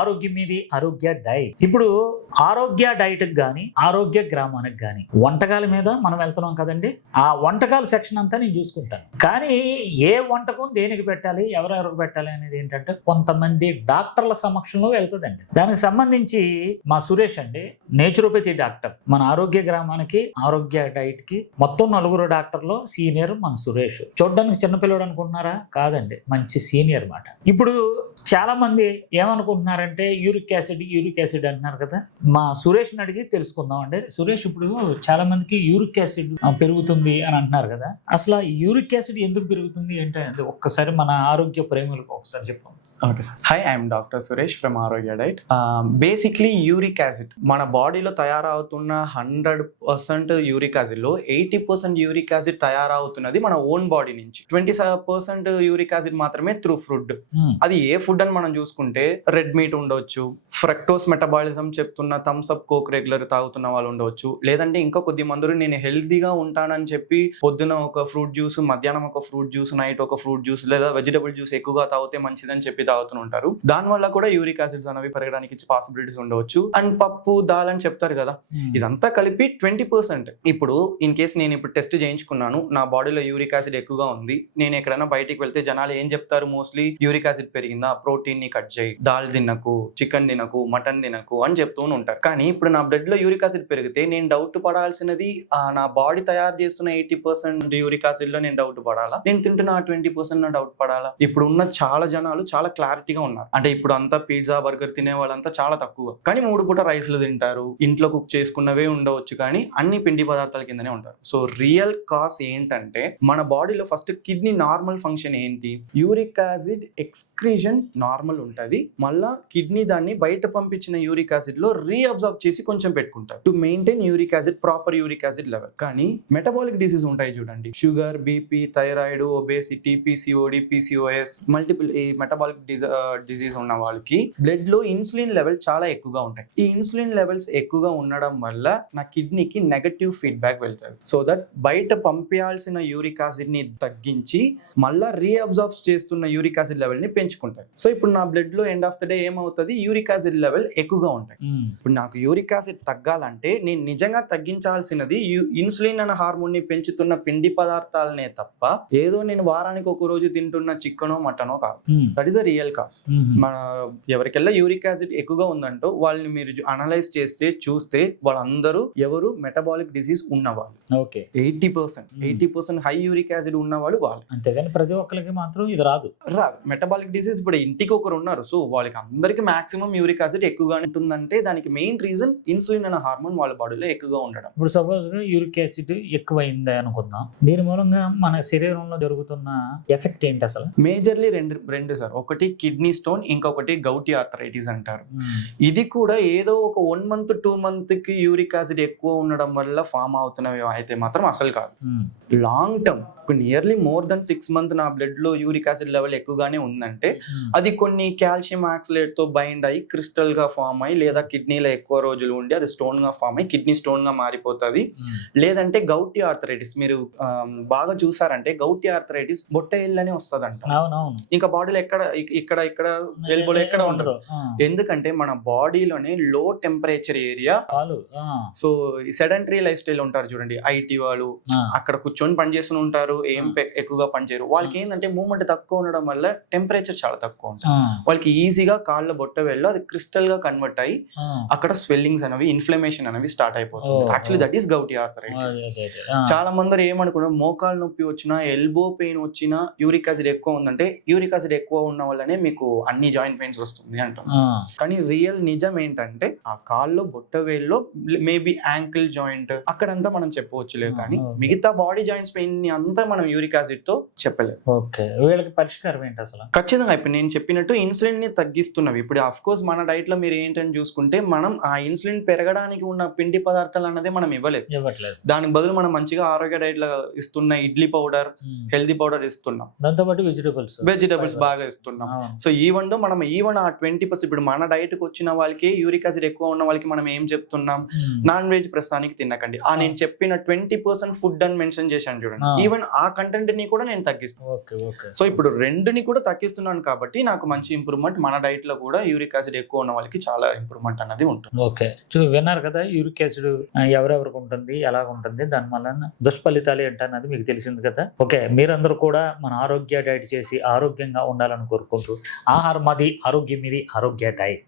ఆరోగ్యం మీది ఆరోగ్య డైట్. ఇప్పుడు ఆరోగ్య డైట్ గాని ఆరోగ్య గ్రామానికి గాని వంటకాల మీద మనం వెళ్తున్నాం కదండి. ఆ వంటకాల సెక్షన్ అంతా నేను చూసుకుంటాను. కానీ ఏ వంటకం దేనికి పెట్టాలి, ఎవరెవరికి పెట్టాలి అనేది ఏంటంటే కొంతమంది డాక్టర్ల సమక్షంలో వెళ్తుందండి. దానికి సంబంధించి మా సురేష్ అండి నేచురోపతి డాక్టర్, మన ఆరోగ్య గ్రామానికి ఆరోగ్య డైట్ కి మొత్తం 4 డాక్టర్లు సీనియర్ మన సురేష్. చూడడానికి చిన్నపిల్లడు అనుకుంటున్నారా? కాదండి, మంచి సీనియర్ మాట. ఇప్పుడు చాలా మంది ఏమనుకుంటున్నారంటే యూరిక్ యాసిడ్ అంటున్నారు కదా. మా సురేష్ని అడిగి తెలుసుకుందాం అండి. సురేష్, ఇప్పుడు చాలా మందికి యూరిక్ యాసిడ్ పెరుగుతుంది అని అంటున్నారు కదా. అసలు యూరిక్ యాసిడ్ ఎందుకు పెరుగుతుంది అంటే ఒక్కసారి మన ఆరోగ్య ప్రేమిలకు ఒకసారి చెప్పండి. Okay sir. Hi, I'm doctor Suresh from ఆరోగ్య డైట్. బేసిక్లీ యూరిక్ యాసిడ్ మన బాడీలో తయారవుతున్న 100% యూరిక్ యాసిడ్ లో 80% యూరిక్ యాసిడ్ తయారవుతున్నది మన ఓన్ బాడీ నుంచి. 20% యూరిక్ యాసిడ్ మాత్రమే త్రూ ఫుడ్. అది ఏ ఫుడ్ అని మనం చూసుకుంటే రెడ్ మీట్ ఉండొచ్చు, ఫ్రక్టోస్ మెటబాలిజం చెప్తున్న థమ్స్ అప్, కోక్ రెగ్యులర్ తాగుతున్న వాళ్ళు ఉండవచ్చు. లేదంటే ఇంకా కొద్ది మంది నేను హెల్తీగా ఉంటానని చెప్పి పొద్దున ఒక ఫ్రూట్ జ్యూస్, మధ్యాహ్నం ఒక ఫ్రూట్ జ్యూస్, నైట్ ఒక ఫ్రూట్ జ్యూస్ లేదా వెజిటబుల్ జ్యూస్ ఎక్కువగా తాగితే మంచిదని చెప్పి తాగుతూ ఉంటారు. దాని వల్ల కూడా యూరిక్ యాసిడ్స్ అనేవి పెరగడానికి పాసిబిలిటీస్ ఉండవచ్చు. అండ్ పప్పు, దాల్ అని చెప్తారు కదా, ఇదంతా కలిపి 20%. ఇప్పుడు ఇన్ కేస్ నేను ఇప్పుడు టెస్ట్ చేయించుకున్నాను, నా బాడీలో యూరిక్ యాసిడ్ ఎక్కువగా ఉంది, నేను ఎక్కడైనా బయటికి వెళ్తే జనాలు ఏం చెప్తారు మోస్ట్లీ, యూరిక్ యాసిడ్ పెరిగిందా, ప్రోటీన్ ని కట్ చేయి, దాల్ తినకు, చికెన్ తినకు, మటన్ తినకు అని చెప్తూ ఉంటారు. కానీ ఇప్పుడు నా బ్లడ్ లో యూరిక్ యాసిడ్ పెరిగితే నేను డౌట్ పడాల్సినది నా బాడీ తయారు చేస్తున్న 80% యూరిక్ యాసిడ్ లో నేను డౌట్ పడాలా, నేను తింటున్న 20% డౌట్ పడాలా? ఇప్పుడు ఉన్న చాలా జనాలు చాలా క్లారిటీగా ఉన్నారు. అంటే ఇప్పుడు అంతా పిజ్జా, బర్గర్ తినే వాళ్ళంతా చాలా తక్కువ, కానీ 3 పూట రైస్లు తింటారు, ఇంట్లో కుక్ చేసుకున్నవే ఉండవచ్చు, కానీ అన్ని పిండి పదార్థాల కిందనే ఉంటారు. సో రియల్ కాజ్ ఏంటంటే మన బాడీలో ఫస్ట్ కిడ్నీ నార్మల్ ఫంక్షన్ ఏంటి, యూరిక్ యాసిడ్ ఎక్స్క్రీజన్ నార్మల్ ఉంటది, మళ్ళా కిడ్నీ దాన్ని బయట పంపించిన యూరిక్ యాసిడ్ లో రీఅబ్జర్వ్ చేసి కొంచెం పెట్టుకుంటారు to maintain uric acid, proper uric acid level. కానీ మెటబాలిక్ డిసీజ్ ఉంటాయి చూడండి, sugar, BP, thyroid, obesity, PCOD, PCOS, multiple ఈ మెటబాలిక్ డిజీజ్ ఉన్న వాళ్ళకి బ్లడ్ లో ఇన్సులిన్ లెవెల్ చాలా ఎక్కువగా ఉంటాయి. ఈ ఇన్సులిన్ లెవెల్స్ ఎక్కువగా ఉండడం వల్ల నా కిడ్నీకి నెగటివ్ ఫీడ్బ్యాక్ వెళ్తాయి. సో దట్ బయట పంపించాల్సిన యూరిక్ యాసిడ్ ని తగ్గించి మళ్ళా రీఅబ్జార్బ్ చేస్తున్న యూరిక్ యాసిడ్ లెవెల్ ని పెంచుకుంటాయి. సో ఇప్పుడు నా బ్లడ్ లో ఎండ్ ఆఫ్ ద డే ఏమవుతుంది, యూరిక్ యాసిడ్ లెవెల్ ఎక్కువగా ఉంటాయి. ఇప్పుడు నాకు యూరిక్ యాసిడ్ తగ్గాలంటే నేను నిజంగా తగ్గించాల్సినది ఇన్సులిన్ అనే హార్మోన్ ని పెంచుతున్న పిండి పదార్థాలనే తప్ప ఏదో నేను వారానికి ఒక రోజు తింటున్న చికెనో మటనో కాదు. That is the real cause. మన ఎవరికెల్లా యూరిక్ యాసిడ్ ఎక్కువగా ఉందంటో వాళ్ళని మీరు అనలైజ్ చేస్తే చూస్తే వాళ్ళందరూ ఎవరు మెటబాలిక్ డిసీజ్ ఉన్నవాళ్ళు. 80% హై యూరిక్ యాసిడ్ ఉన్నవాళ్ళు వాళ్ళు. అంతేగాని ప్రతి ఒక్కరికి మాత్రం ఇది రాదు. మెటబాలిక్ డిసీజ్ ఇప్పుడు ఇంటికి ఒకరు ఉన్నారు, సో వాళ్ళకి అందరికి మాక్సిమం యూరిక్ యాసిడ్ ఎక్కువగా ఉంటుందంటే దానికి మెయిన్ రీజన్ ఇన్సులిన్ అనే హార్మోన్ వాళ్ళ బాడీలో ఎక్కువగా ఉండడం. ఇప్పుడు సపోజ్ గా యూరిక్ యాసిడ్ ఎక్కువైంది అనుకుందాం, దీని మూలంగా మన శరీరంలో జరుగుతున్న ఎఫెక్ట్ ఏంటి అసలు? మేజర్లీ రెండు సార్. ఒకటి కిడ్నీ స్టోన్, ఇంకొకటి గౌటీ ఆర్థరైటిస్ అంటారు. ఇది కూడా ఏదో ఒక 1 month 2 month కి యూరిక్ యాసిడ్ ఎక్కువ ఉండడం వల్ల ఫామ్ అవుతున్నవి అయితే మాత్రం అసలు కాదు. Long term nearly more than 6 months నా బ్లడ్ లో యూరిక్ యాసిడ్ లెవెల్ ఎక్కువగానే ఉందంటే అది కొన్ని కాల్షియం ఆక్సలేట్ తో బైండ్ అయ్యి క్రిస్టల్ గా ఫామ్ అయ్యి, లేదా కిడ్నీలో ఎక్కువ రోజులు ఉండి అది స్టోన్ గా ఫామ్ అయ్యి కిడ్నీ స్టోన్ గా మారిపోతుంది. లేదంటే గౌటీ ఆర్థరైటిస్ మీరు బాగా చూసారంటే గౌటీ ఆర్థరైటిస్ బొట్ట ఎల్లనే వస్తుంది అంట. ఇంకా బాడీలో ఇక్కడ ఎల్బోలో ఎక్కడ ఉండదు. ఎందుకంటే మన బాడీలోనే లో temperature area. So sedentary life style ఉంటారు చూడండి, ఐటీ వాళ్ళు అక్కడ కూర్చొని పనిచేస్తూ ఉంటారు, ఏం ఎక్కువగా పనిచేయరు. వాళ్ళకి ఏంటంటే మూవ్మెంట్ తక్కువ ఉండడం వల్ల టెంపరేచర్ చాలా తక్కువ ఉంటుంది. వాళ్ళకి ఈజీగా కాళ్ళ బొట్ట వెళ్ళి అది క్రిస్టల్ గా కన్వర్ట్ అయ్యి అక్కడ స్వెల్లింగ్స్ అనేవి, ఇన్ఫ్లమేషన్ అనేవి స్టార్ట్ అయిపోతుంది. Actually that is gouty arthritis. చాలా మంది ఏమనుకున్నారు, మోకాలు నొప్పి వచ్చినా, ఎల్బో పెయిన్ వచ్చినా యూరిక్ యాసిడ్ ఎక్కువ ఉందంటే యూరిక్ యాసిడ్ ఎక్కువ ఉన్న వల్లనే మీకు అన్ని జాయింట్ పెయిన్స్ వస్తుంది అంటాం. కానీ రియల్ నిజం ఏంటంటే ఆ కాల్లో బొట్ట వేల్లో మేబీ యాంకిల్ జాయింట్ అక్కడంతా మనం చెప్పవచ్చులేదు, కానీ మిగతా బాడీ జాయింట్స్ పెయిన్ ని అంతా మనం యూరిక్ యాసిడ్ తో చెప్పలేదు. వీళ్ళకి పరిష్కారం ఏంటి అసలు? ఖచ్చితంగా ఇప్పుడు నేను చెప్పినట్టు ఇన్సులిన్ ని తగ్గిస్తున్నవి. ఇప్పుడు ఆఫ్ కోర్స్ మన డైట్ లో మీరు ఏంటని చూసుకుంటే మనం ఆ ఇన్సులిన్ పెరగడానికి ఉన్న పిండి పదార్థాలు అన్నదే మనం ఇవ్వలేదు. దానికి బదులు మనం మంచిగా ఆరోగ్య డైట్ లో ఇస్తున్న ఇడ్లీ పౌడర్, హెల్దీ పౌడర్ ఇస్తున్నాం, దాంతో పాటు వెజిటబుల్స్ బాగా ఇస్తున్నాం. సో ఈవెన్ దో మనం ఈవెన్ ఆ 20% ఇప్పుడు మన డైట్ కి వచ్చిన వాళ్ళకి యూరిక్ యాసిడ్ ఎక్కువ ఉన్న వాళ్ళకి మనం ఏం చెప్తున్నాం, నాన్ వెజ్ ప్రస్తుతానికి తినకండి. నేను చెప్పిన 20% ఫుడ్ అని మెన్షన్ చేశాను చూడండి, ఈవెన్ ఆ కంటెంట్ ని కూడా నేను తగ్గిస్తున్నాను. సో ఇప్పుడు రెండుని కూడా తగ్గిస్తున్నాను కాబట్టి నాకు మంచి ఇంప్రూవ్మెంట్ మన డైట్ లో లో కూడా యూరిక్ యాసిడ్ ఎక్కువ ఉన్న వాళ్ళకి చాలా ఇంప్రూవ్మెంట్ అనేది ఉంటుంది. ఓకే, విన్నారు కదా యూరిక్ యాసిడ్ ఎవరెవరికి ఉంటుంది, ఎలా ఉంటుంది, దాని వలన దుష్ఫలితాలు ఏంటన్నది మీకు తెలిసింది కదా. ఓకే, మీరందరూ కూడా మన ఆరోగ్య డైట్ చేసి ఆరోగ్యంగా ఉండాలని కోరుకుంటూ, ఆహారం మాది ఆరోగ్యం మీది, ఆరోగ్య డైట్.